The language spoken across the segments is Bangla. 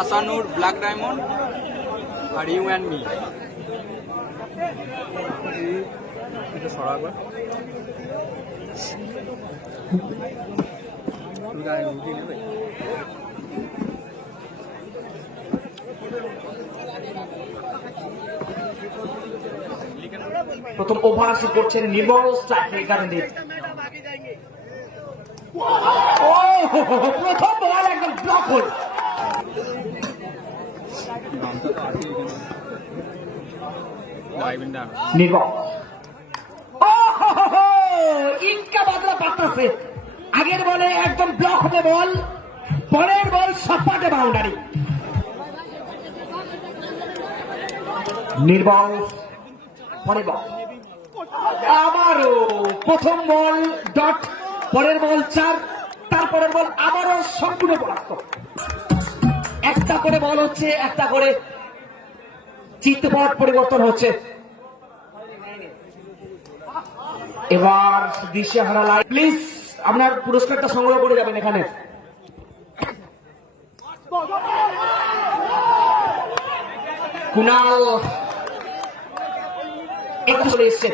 আসানুর ব্ল্যাক ডায়মন্ড আর ইউ অ্যান্ড মি। এটা সরা একবার প্রথম ওভার আসি করছেন নির্মল স্ট্রাইকের কারণে। প্রথম বল একদম ব্লক হল। নির্মল ইনকা বাদলা পাঠাচ্ছে। আগের বলে একদম ব্লক হবে বল, পরের বল সপাটে বাউন্ডারি। নির্মল পরের বল আবারও প্রথম বল ডট, পরের বল 4, তারপরের বল আবারও সম্পূর্ণ পরাস্ত। একটা করে বল হচ্ছে, একটা করে চিত্তপট পরিবর্তন হচ্ছে। এবার দিশেহারা লাইন, প্লিজ আপনার পুরস্কারটা সংগ্রহ করে যাবেন এখানে। কুনাল একটু চলে এসছে।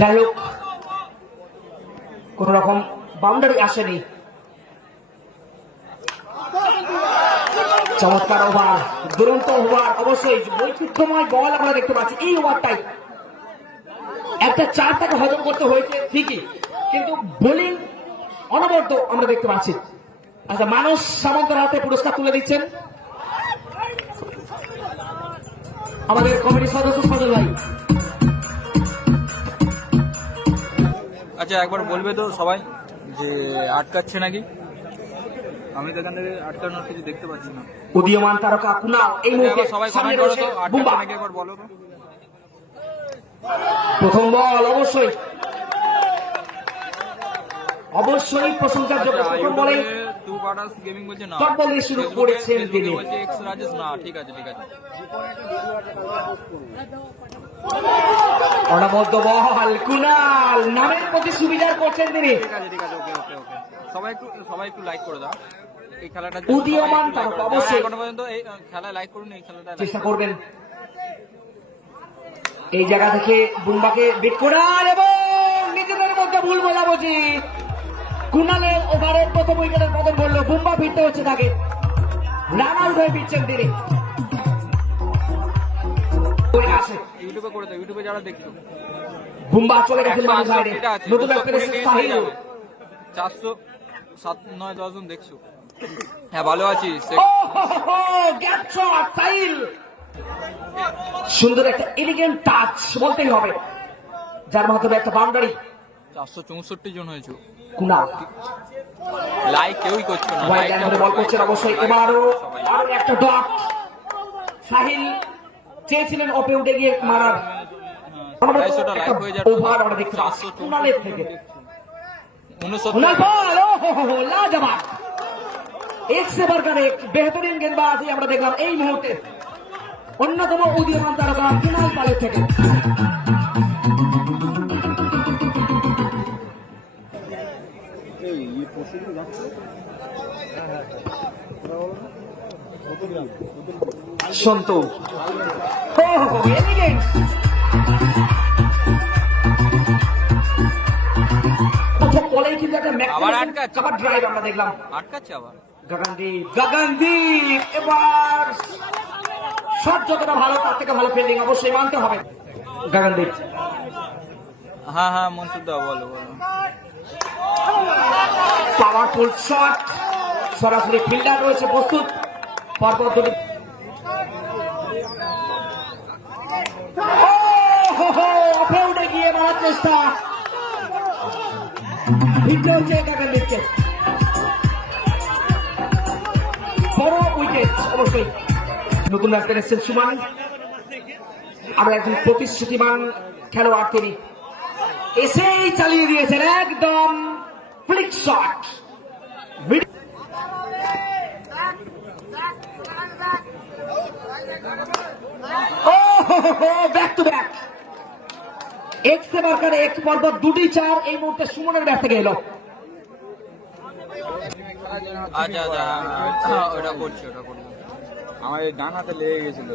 যাই হোক, কোন রকম বাউন্ডারি আসেনি। চমৎকার ওভার, দুরন্ত ওভার, অবশ্যই বৈচিত্র্যময় বল আমরা দেখতে পাচ্ছি এই ওভারটাই। একটা 4 তাকে হজম করতে হয়েছে ঠিকই, কিন্তু বোলিং অনবদ্য আমরা দেখতে পাচ্ছি। আচ্ছা, মানস সামন্তের হাতে পুরস্কার তুলে দিচ্ছেন আমাদের কমিটির সদস্য সজল ভাই। আচ্ছা, একবার বলবে তো সবাই যে আটকাচ্ছে নাকি? আমি তো এখান থেকে আটকানোর কিছু দেখতে পাচ্ছি না। উদীয়মান তারকা কুনাল এই মুহূর্তে সবাই সামনে কমেন্ট করো রয়েছে তো, আটকাচ্ছে বুম্বা। নাকি একবার বলো তো। প্রথম বল অবশ্যই অবশ্যই প্রশংসার যোগ্য। প্রথম বলে টু পার্টাস গেমিং বলছে না, টপ বল দিয়ে শুরু করেছেন তিনি। বলছে এক্স রাজেশ না। ঠিক আছে ঠিক আছে। অনবদ্য বল, কুনাল নামের প্রতি সুবিচার করছেন তিনি। ঠিক আছে ঠিক আছে, ওকে ওকে ওকে। সবাই একটু লাইক করে দাও এই খেলাটা। উদীয়মান তারকা অবশ্যই এখনো পর্যন্ত এই খেলা লাইক করুন, এই খেলাটা চেষ্টা করবেন। এই জায়গা থেকে বুম্বাকে বিট করার এবং নিজেদের মধ্যে ভুল বোঝাবুঝি। কুনালের ওভারের প্রথম উইকেটের পতন করলো, বুম্বা ফিরতে হচ্ছে তাকে। রান আউট হয়ে ফিরছেন তিনি। ইউটিউবে করে দাও, ইউটিউবে যারা দেখছো। বুম্বা চলে গেছেন মানুষ বাইরে। নতুন একটা সাহিল 407, 9, 10 জন দেখছো। হ্যাঁ, ভালো আছি। সুন্দর একটা এলিগেন্ট টাচ বলতেই হবে, যার মাধ্যমে একটা বাউন্ডারি। 464 জন হয়েছে। কুনাল লাইক কেউই করছো না। ওয়াইড লাইন ধরে বল করছেন অবশ্যই। এবারও আরো একটা ডট। সাহিল চেয়েছিলেন ওপে উঠে গিয়ে মারার। ওভার আমরা দেখতে পাচ্ছি কুনালের থেকে। কুনাল বল, লাজবাব, এক से बढ़कर एक बेहतरीन गेंदबाजी আমরা দেখলাম এই মুহূর্তে অন্যতম উদীয়মান তারকা কুনাল পালের থেকে। সন্তু এলিগেন্ট বলেই কিন্তু একটা কাভার ড্রাইভ আমরা দেখলাম। আটকাচ্ছে আবার গগনদীপ। এবার শট যতটা ভালো তার থেকে ভালো ফিল্ডিং অবশ্যই মানতে হবে। গগনদীপ, হ্যাঁ হ্যাঁ মনসুরদা বলো বলো। পাওয়ারফুল শট, সরাসরি ফিল্ডার রয়েছে প্রস্তুত। পরপর দুটি অফে উঠে গিয়ে মারার চেষ্টা, ভিড়তে হচ্ছে গগনদীপকে। বড় উইকেট অবশ্যই। নতুন ব্যাটসম্যান এসেছেন সুমান, আরো একজন প্রতিশ্রুতিমান খেলোয়াড় তিনি। এসেই চালিয়ে দিয়েছেন একদম Flick shot. Back to back, এক से बढ़कर एक পরপর দুটি 4 এই মুহূর্তে সুমনের ব্যাট থেকে এলো। আচ্ছা আচ্ছা ওটা করছি ওটা করবো। আমার এই ডানাতে লেগে গেছিল,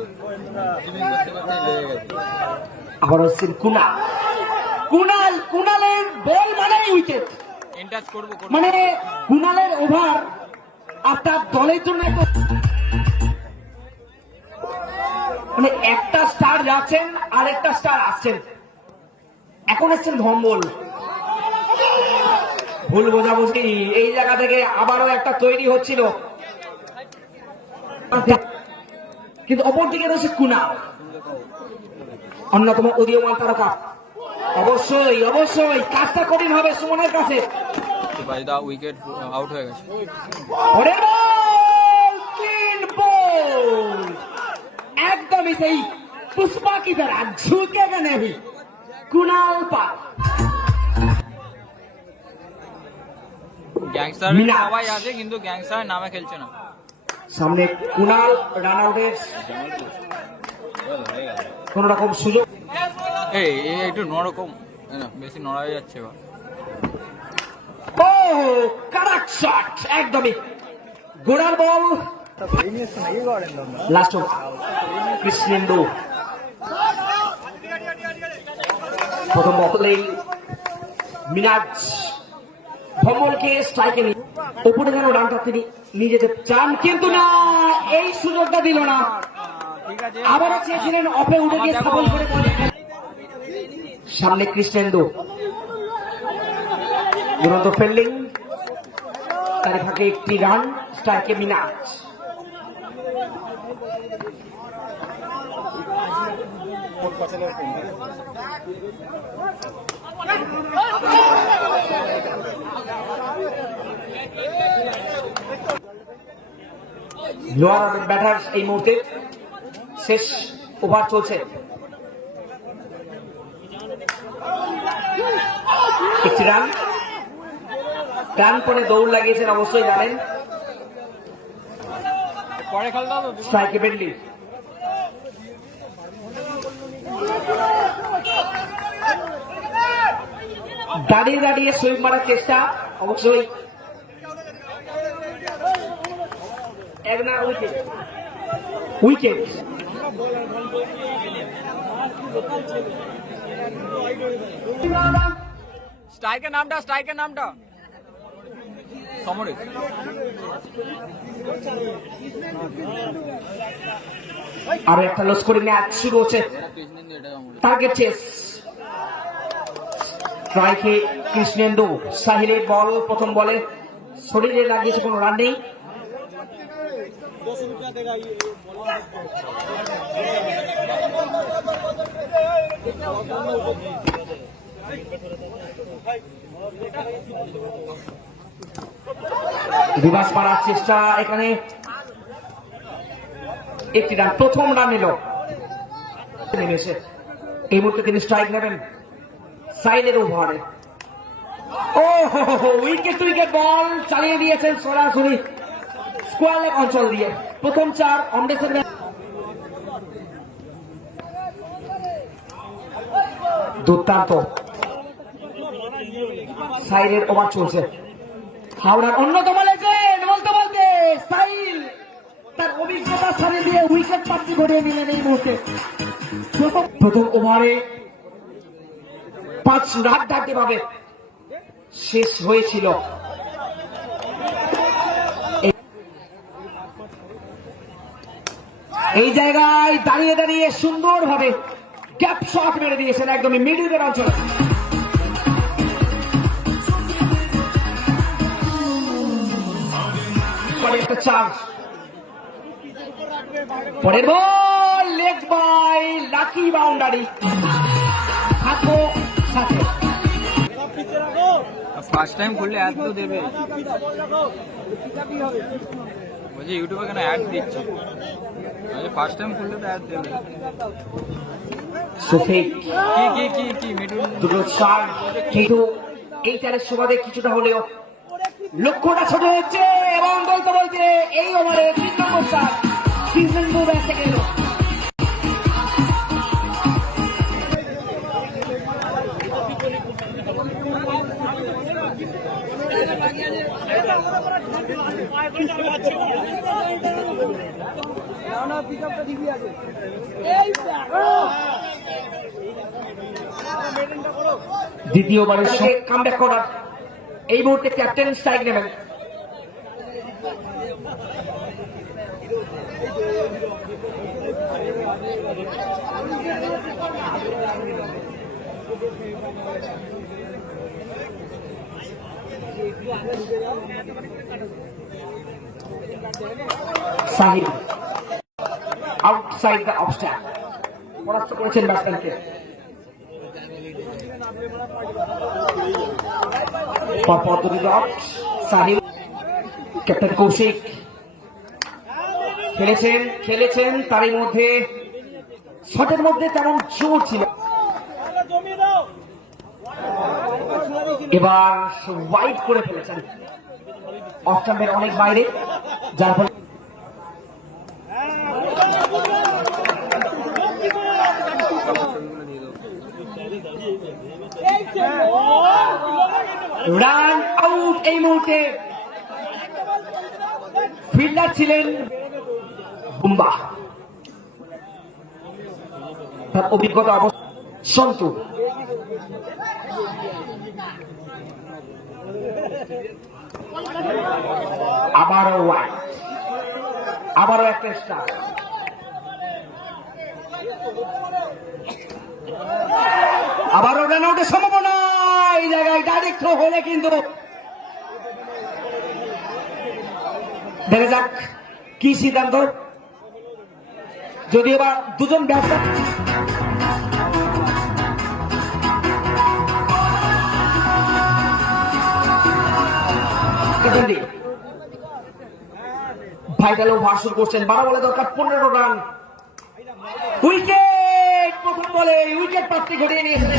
তুমি করতে করতে লেগে গেছে। আবার হচ্ছেন কুনালের বল মানেই উইকেট। ইনটাচ করবো করবো। মানে কুনালের ওভার আপনার দলের জন্য মানে একটা স্টার যাচ্ছেন আর একটা স্টার আসছেন। এখন এসছেন ধম্বল। ভুল বোঝাবুঝি এই জায়গা থেকে আবারও একটা তৈরি হচ্ছিল, কিন্তু অপরদিকে রয়েছে কুনাল, অন্যতম উদীয়মান তারকা। অবশ্যই অবশ্যই কাজটা কঠিন হবে সুমনের কাছে। দা উইকেট আউট হয়ে গেছে। পরের বল, ক্লিন বল, একদমই সেই পুষ্পা কি तरह झुकेगा नहीं। कुणाल पाल গ্যাংস্টার সবাই আছে কিন্তু গ্যাংস্টার নামে খেলছে না। সামনে কুনাল রান আউটের কোন রকম সুযোগ। এই একটু নরকম বেশি নড়া হয়ে যাচ্ছে এবার। ও কারেক্ট শট, একদমই গোড়ার বল। লাস্ট কৃষ্ণেন্দু প্রথম বলেই মিনাজ ভম্বলকে স্ট্রাইকে নিয়ে উপরে যেন রানটা তিনি নিয়ে যেতে চান, কিন্তু না, এই সুযোগটা দিল না। আবারও চেয়েছিলেন অফে উঠে গিয়ে সফল করে সামনে কৃষ্ণেন্দু দুরন্ত ফিল্ডিং, তার ফাঁকে একটি রান, স্ট্রাইকে মিনাজ। লোয়ার ব্যাটার এই মুহূর্তে শেষ ওভার চলছে। একটি রান করে দৌড় লাগিয়েছেন, অবশ্যই জানেন। স্ট্রাইকে বেন্ডলি, দাঁড়িয়ে দাঁড়িয়ে সুইপ মারার চেষ্টা, অবশ্যই উইকেট। স্ট্রাইকের নামটা সমরেশ। আর একটা লস করে ম্যাচ শুরু হচ্ছে। টার্গেট চেস, স্ট্রাইকে কৃষ্ণেন্দু। সাহিলের বল, প্রথম বলে শরীরে লাগিয়েছে, কোনো রান নেই। দিবাস পাড়ার চেষ্টা, এখানে একটি রান, প্রথম রান নিল নেমেছে। এই মুহূর্তে তিনি স্ট্রাইক নেবেন সাইলের ওভারে। ও উইকেট বল চালিয়ে দিয়েছেন সরাসরি স্কোয়ার লেগ অঞ্চল দিয়ে। প্রথম 4 অমরেশের দুর্দান্ত। সাইলের ওভার চলছে। হাওড়ার অন্যতম লেজেন্ড বলতে বলতে সাইল তার অভিজ্ঞতা সারি দিয়ে উইকেট প্রাপ্তি ঘটিয়ে দিলেন এই মুহূর্তে। প্রথম ওভারে 5 রান ডাকে ভাবে শেষ হয়েছিল। এই জায়গায় দাঁড়িয়ে দাঁড়িয়ে সুন্দরভাবে গ্যাপ শট মেরে দিয়েছেন একদমই মিডল অঞ্চল। একটা চার্জ, পরের বল লেগ বাই, লাকি বাউন্ডারি। সাথে ফার্স্ট টাইম খুললে অ্যাড তো দেবে, বলছি ইউটিউবে কেন অ্যাড দিচ্ছে, ফার্স্ট টাইম খুললে তো অ্যাড দেবে। সফিক কি মিডল দুটো চার, কিন্তু এই চারের সুবাদে কিছুটা হলেও লক্ষ্যটা ছোট হচ্ছে। এবং বলতে বলতে এই ওভারে 3 নম্বর চার কৃষ্ণেন্দু ব্যাটে গেল। দ্বিতীয়বারের সঙ্গে কামব্যাক করার এই মুহূর্তে ক্যাপ্টেন স্ট্রাইক নেবেন। Sahil outside the of stamp পরাস্ত করেছেন ব্যাটসম্যানকে। পরপর দুটি ডট। সাহিল, ক্যাপ্টেন কৌশিক খেলেছেন তারই মধ্যে শটের মধ্যে তেমন জোর ছিল। এবার ওয়াইড করে ফেলেছেন অফ স্টাম্পের অনেক বাইরে, যার ফলে রান আউট। এই মুহূর্তে ফিল্ডার ছিলেন বুম্বা, তার অভিজ্ঞতা সন্তু। আবারও ওয়াইড, আবারও একটা স্টার। আবারও রান আউটের সম্ভাবনা। এই জায়গায় ডাইরেক্ট থ্রো হলে কিন্তু দেখা যাক কি সিদ্ধান্ত। যদিও বা দুজন ব্যাটসম্যান ভাইটাল ওভার শুরু করছেন। 12 বলে দরকার 15 রান। উইকেট, প্রথম বলে উইকেট প্রাপ্তি ঘটিয়ে নিয়েছেন।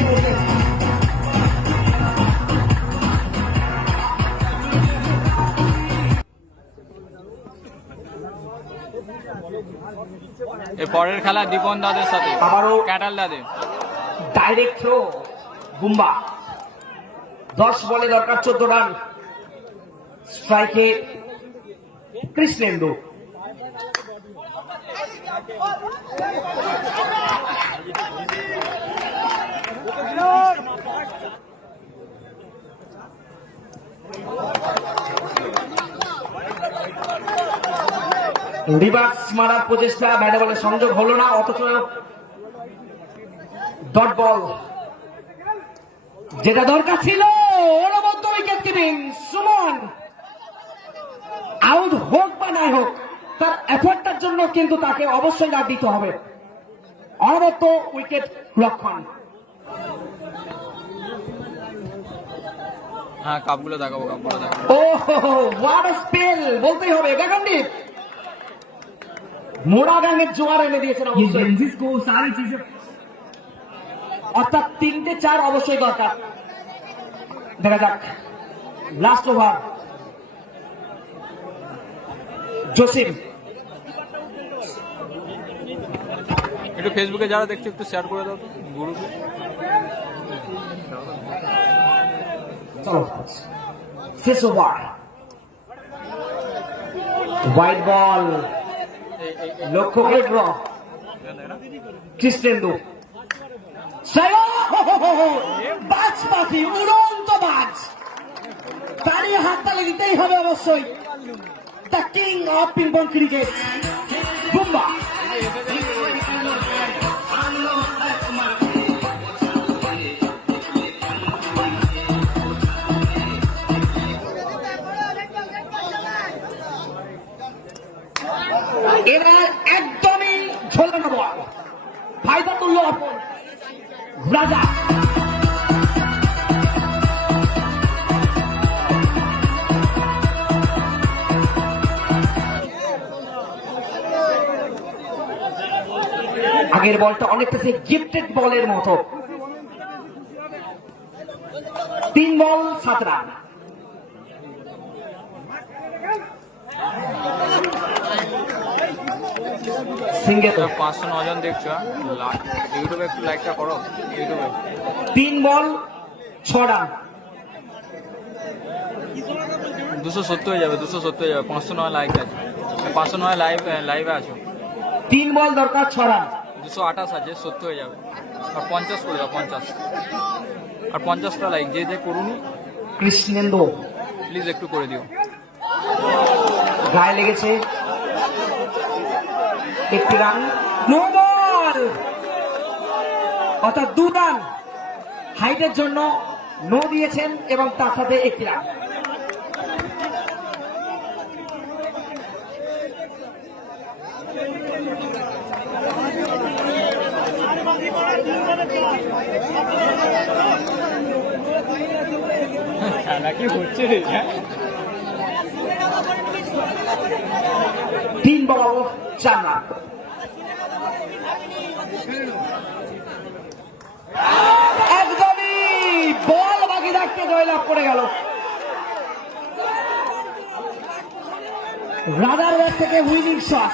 এই পরের খেলা দীপন দাদের সাথে, আবারও ক্যাটাল দাদের ডাইরেক্ট থ্রো বুম্বা। 10 বলে দরকার 14 রান। স্ট্রাইকে কৃষ্ণেন্দু। রিভার্স মারার প্রচেষ্টা, ব্যাটে বলে সংযোগ হলো না, অথচ ডট বল যেটা দরকার ছিল। অনবদ্য উইকেট কিপিং সুমন। আউট হোক বা নাই হোক, তার এফোর্টটার জন্য কিন্তু তাকে অবশ্যই রান দিতে হবে। অনবদ্য উইকেট রক্ষণ। হ্যাঁ, কাপগুলো দেখাবো। ও হোয়াট আ স্পেল বলতেই হবে। গগনদীপ মোড়া গাঙের জোয়ার এনে দিয়েছেন অবশ্যই। অর্থাৎ 3-4 অবশ্যই দরকার। দেখা যাক লাস্ট ওভার। জসিম একটু ফেসবুকে যারা দেখছো একটু শেয়ার করে দাও তো গ্রুপে। চলো শেষ ওভার। হোয়াইট বল, লক্ষ্য করে ড্র। কৃষ্ণেন্দু বাজ পাখি, উড়ন্ত বাজ। দাঁড়িয়ে হাততালি দিতেই হবে অবশ্যই। The king of ping pong cricket Bumba. এবার একদমই ঝোলানো বল, ফায়দা তুল্য অর্পণ রাজা। আগের বলটা অনেকটা সে গিফটেড বলের মতো। 3 বল 7 রান। সিঙ্গেল। 509 জন দেখছো, ইউটিউবে একটু লাইকটা করো। ইউটিউবে 3 বল 6 রান। 270 হয়ে যাবে, 270 হয়ে যাবে। 500 নয় লাইভ আছে, 500 নয় লাইভে আছো। 3 বল দরকার 6 রান। 228 আছে, 70 হয়ে যাবে। আর 50 করে দাও, 50 আর 50টা লাইক যে যে করুনি কৃষ্ণেন্দু প্লিজ একটু করে দিও। গায়ে লেগেছে, একটি রান, নো বল, অর্থাৎ 2 রান হাইটের জন্য নো দিয়েছেন এবং তার সাথে একটি রান। খেলা কি হচ্ছে? 3 বল 4 রান। একদমই বল বাকি থাকতে জয়লাভ করে গেল। রাডার ব্যাট থেকে উইনিং শট।